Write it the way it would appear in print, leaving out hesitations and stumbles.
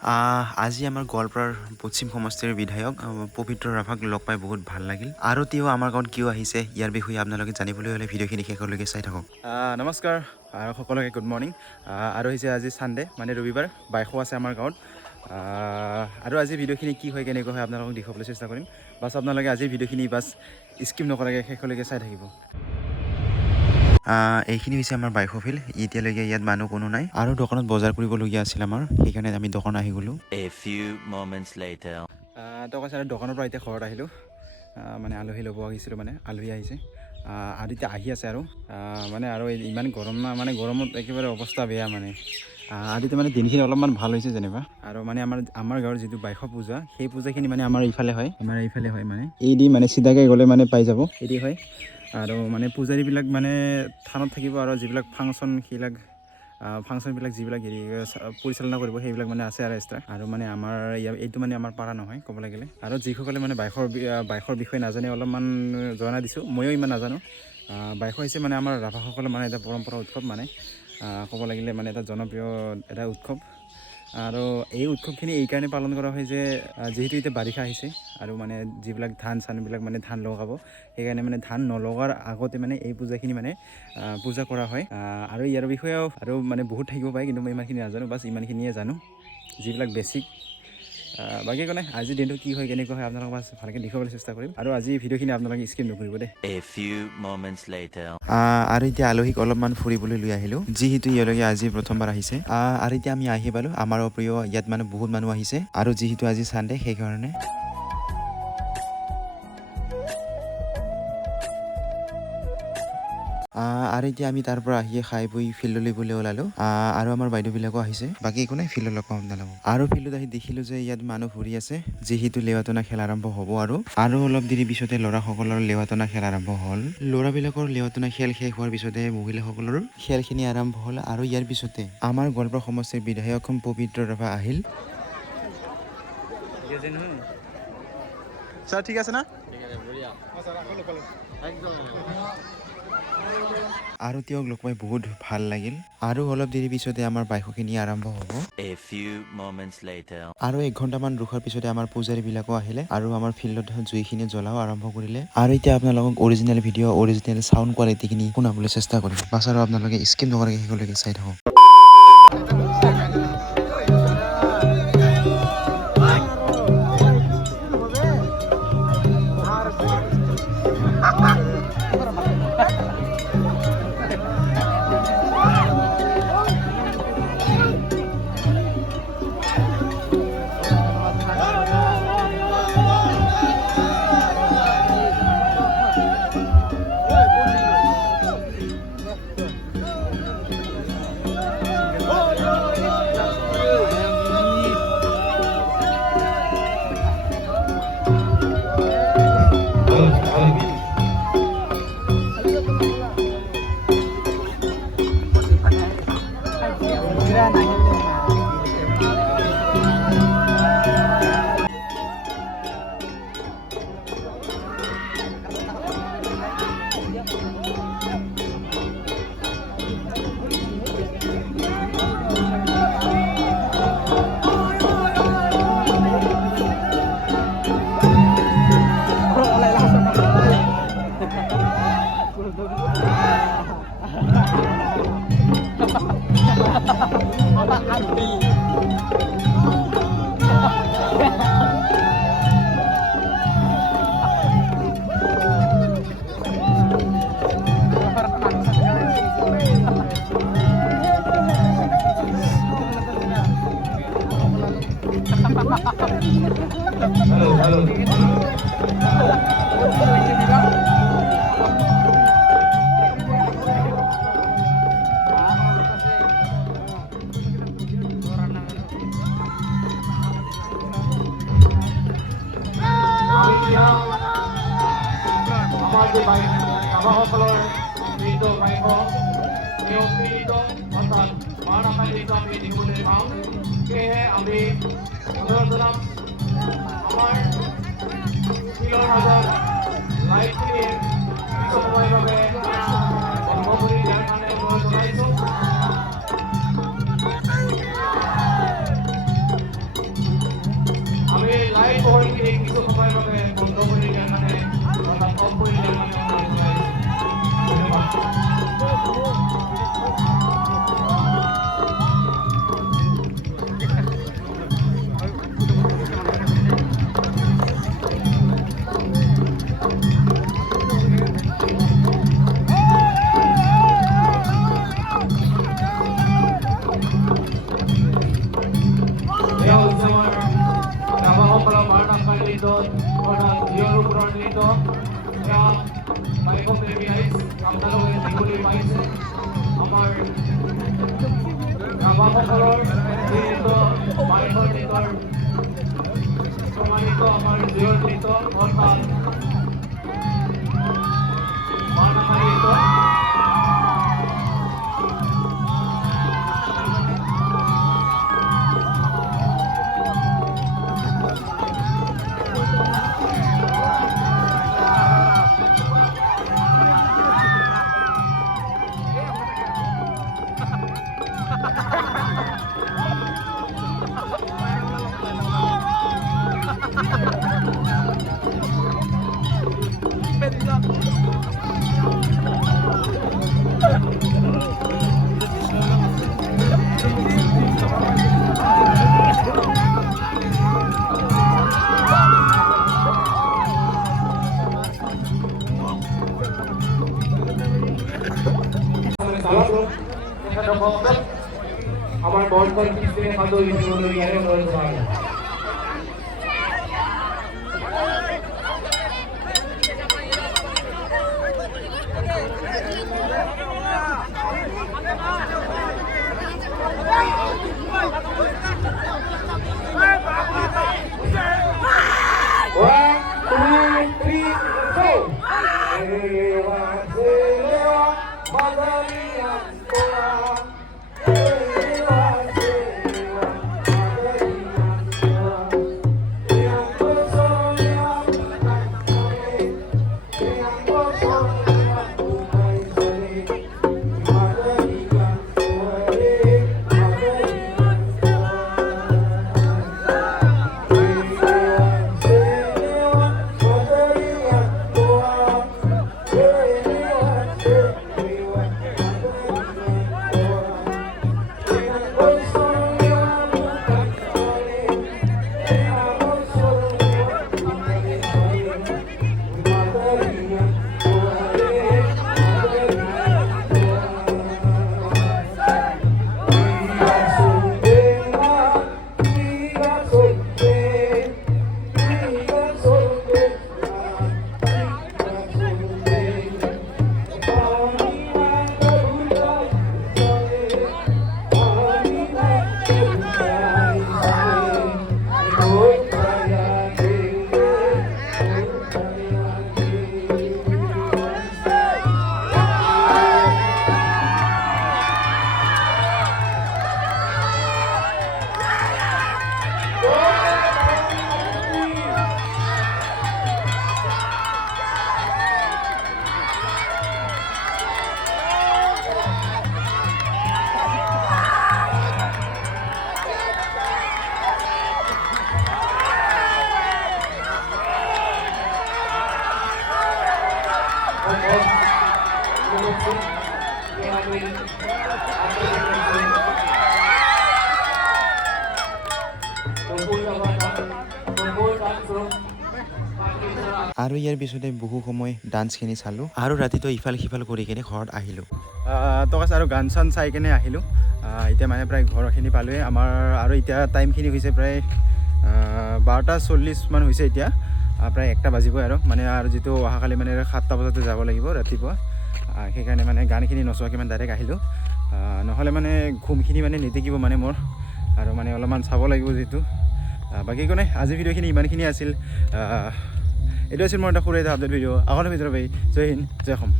আজি আমাৰ গোৱালপাৰাৰ পশ্চিম সমষ্টিৰ বিধায়ক পবিত্ৰ ৰাভাক লগ পাই বহুত ভাল লাগিল আৰু তেওঁ আমাৰ গাঁৱত কিয় আহিছে ইয়াৰ বিষয়ে আপোনালোকে জানিবলৈ হ'লে ভিডিঅ'খিনি শেষলৈকে চাই থাকক। নমস্কাৰ সকলোকে গুড মৰ্ণিং। আৰু হৈছে আজি ছানডে মানে ৰবিবাৰ বাইকো আছে আমাৰ গাঁৱত। আৰু আজি ভিডিঅ'খিনি কি হয় কেনেকৈ হয় আপোনালোকক দেখুৱাবলৈ চেষ্টা কৰিম। বাছ আপোনালোকে আজি ভিডিঅ'খিনি বাছ স্কিপ নকৰাকৈ শেষলৈকে চাই থাকিব। এইখিনি হৈছে আমাৰ বাইক ফিল্ড। এতিয়ালৈকে ইয়াত মানুহ কোনো নাই আৰু দোকানত বজাৰ কৰিবলগীয়া আছিল আমাৰ, সেইকাৰণে আমি দোকান আহি গ'লোঁ। দোকানৰ পৰা এতিয়া ঘৰত আহিলোঁ। মানে আলহী ল'ব আহিছিলোঁ, মানে আলহী আহিছে আৰু এতিয়া আহি আছে আৰু আৰু ইমান গৰম না, মানে গৰমত একেবাৰে অৱস্থা বেয়া মানে। আদিতে মানে দিনখিনি অলপমান ভাল হৈছে যেনিবা। আৰু মানে আমাৰ গাঁৱৰ যিটো বাইশ পূজা, সেই পূজাখিনি মানে আমাৰ এইফালে হয়, মানে এইদি মানে চিধাকৈ গ'লে মানে পাই যাব, এইদি হয়। আৰু মানে পূজাৰীবিলাক মানে থানত থাকিব আৰু যিবিলাক ফাংচনবিলাক যিবিলাক হেৰি পৰিচালনা কৰিব সেইবিলাক মানে আছে আৰু এক্সট্ৰা। আৰু মানে আমাৰ এইটো মানে আমাৰ পাৰা নহয় ক'বলৈ গ'লে। আৰু যিসকলে মানে বাইকৰ বিষয়ে নাজানে অলপমান জনাই দিছোঁ, ময়ো ইমান নাজানো। বাইক হৈছে মানে আমাৰ ৰাভাসকলৰ মানে এটা পৰম্পৰা উৎসৱ, মানে ক'ব লাগিলে মানে এটা জনপ্ৰিয় এটা উৎসৱ। আৰু এই উৎসৱখিনি এইকাৰণে পালন কৰা হয় যে যিহেতু এতিয়া বাৰিষা আহিছে আৰু মানে যিবিলাক ধানবিলাক মানে ধান লগাব, সেইকাৰণে মানে ধান নলগাৰ আগতে মানে এই পূজাখিনি মানে পূজা কৰা হয়। আৰু ইয়াৰ বিষয়েও আৰু মানে বহুত থাকিব পাৰে, কিন্তু মই ইমানখিনি নাজানো, বাছ ইমানখিনিয়ে জানো যিবিলাক বেছিক। বাকী একো নাই, আজিৰ দিনটো কি হয় কেনেকুৱা হয় আপোনালোকক বাছ ভালকৈ দেখুৱাবলৈ চেষ্টা কৰিম। আৰু আজি ভিডিঅ'খিনি আপোনালোকে স্কিপ নকৰিব দেই। আৰু এতিয়া আলহীক অলপমান ফুৰিবলৈ লৈ আহিলোঁ, যিহেতু ইয়ালৈকে আজি প্ৰথমবাৰ আহিছে। আৰু এতিয়া আমি আহি পালোঁ আমাৰ প্ৰিয় ইয়াত মানে বহুত মানুহ আহিছে, আৰু যিহেতু আজি ছানডে সেইকাৰণে। আৰু এতিয়া আমি তাৰ পৰা আহিয়ে খাই বৈ ফিল্ডলৈ বুলি ওলালোঁ। আৰু আমাৰ বাইদেউবিলাকো আহিছে, বাকী একো নাই, ফিল্ডত লগ পাম আপোনালোকক। আৰু ফিল্ডত আহি দেখিলোঁ যে ইয়াত মানুহ ঘূৰি আছে, যিহেতু লেৱাটনা খেল আৰম্ভ হ'ব। আৰু অলপ দেৰি পিছতে ল'ৰাসকলৰ লেৱাটনা খেল আৰম্ভ হ'ল। ল'ৰাবিলাকৰ লেৱাটনা খেল শেষ হোৱাৰ পিছতে মহিলাসকলৰ খেলখিনি আৰম্ভ হ'ল। আৰু ইয়াৰ পিছতে আমাৰ গোৱালপাৰা সমষ্টিৰ বিধায়ক পবিত্ৰ ৰাভা আহিল। ছাৰ ঠিক আছে না? আৰু তেওঁক লগ পাই বহুত ভাল লাগিল। আৰু অলপ দেৰি পিছতে আমাৰ বাইকখিনি আৰম্ভ হ'ব। আৰু 1 ঘণ্টামান ৰখাৰ পিছতে আমাৰ পূজাৰীবিলাকো আহিলে আৰু আমাৰ ফিল্ডত জুইখিনি জ্বলাও আৰম্ভ কৰিলে। আৰু এতিয়া আপোনালোকক অৰিজিনেল ভিডিঅ' অৰিজিনেল চাউণ্ড কোৱালিটিখিনি শুনাবলৈ চেষ্টা কৰিম। বাছ আৰু আপোনালোকে স্কিপ নকৰাকৈ শেষলৈকে চাই থাকক। আমাৰ যে ৰাভাসকলৰ মৃত বাইক এই অস্মৃত অৰ্থাৎ মানসায়িত আমি দেখিবলৈ পাওঁ। সেয়েহে আমি অনুৰোধ জনাম আমাৰ শিলৰ মাজত লাইটখিনি কিছু সময়ৰ বাবে বন্ধ কৰি দিয়াৰ কাৰণে অনুৰোধ জনাইছোঁ। কিছু সময়ৰ বাবে বন্ধ কৰি দিয়াৰ কাৰণে অৰ্থাৎ অফ কৰি দিয়াৰ কাৰণে ধন্যবাদ। আমাৰ বৰ্তমান পিছনে কত ইতিমধ্যে জ্ঞানে ৰয়েছে আৰু ইয়াৰ পিছতে বহু সময় ডান্সখিনি চালোঁ আৰু ৰাতিটো ইফাল সিফাল কৰি কিনে ঘৰত আহিলোঁ। তকাচ আৰু গান চান চাই কিনে আহিলোঁ। এতিয়া মানে প্ৰায় ঘৰখিনি পালোঁৱে আমাৰ আৰু এতিয়া টাইমখিনি হৈছে প্ৰায় 12:40 মান হৈছে। এতিয়া প্ৰায় 1টা বাজিবই আৰু মানে আৰু যিটো অহাকালি মানে 7টা বজাতে যাব লাগিব ৰাতিপুৱা। সেইকাৰণে মানে গানখিনি নচোৱাকৈ মানে ডাইৰেক্ট আহিলোঁ। নহ'লে মানে ঘুমখিনি মানে নিতিকিব মানে মোৰ আৰু মানে অলপমান চাব লাগিব যিহেতু। বাকী একো নাই, আজিৰ ভিডিঅ'খিনি ইমানখিনি আছিল। এইটো আছিল মোৰ এটা সৰু এটা আপডেট ভিডিঅ'। আগলৈ ভিতৰত জয় হিন্দ, জয় অসম।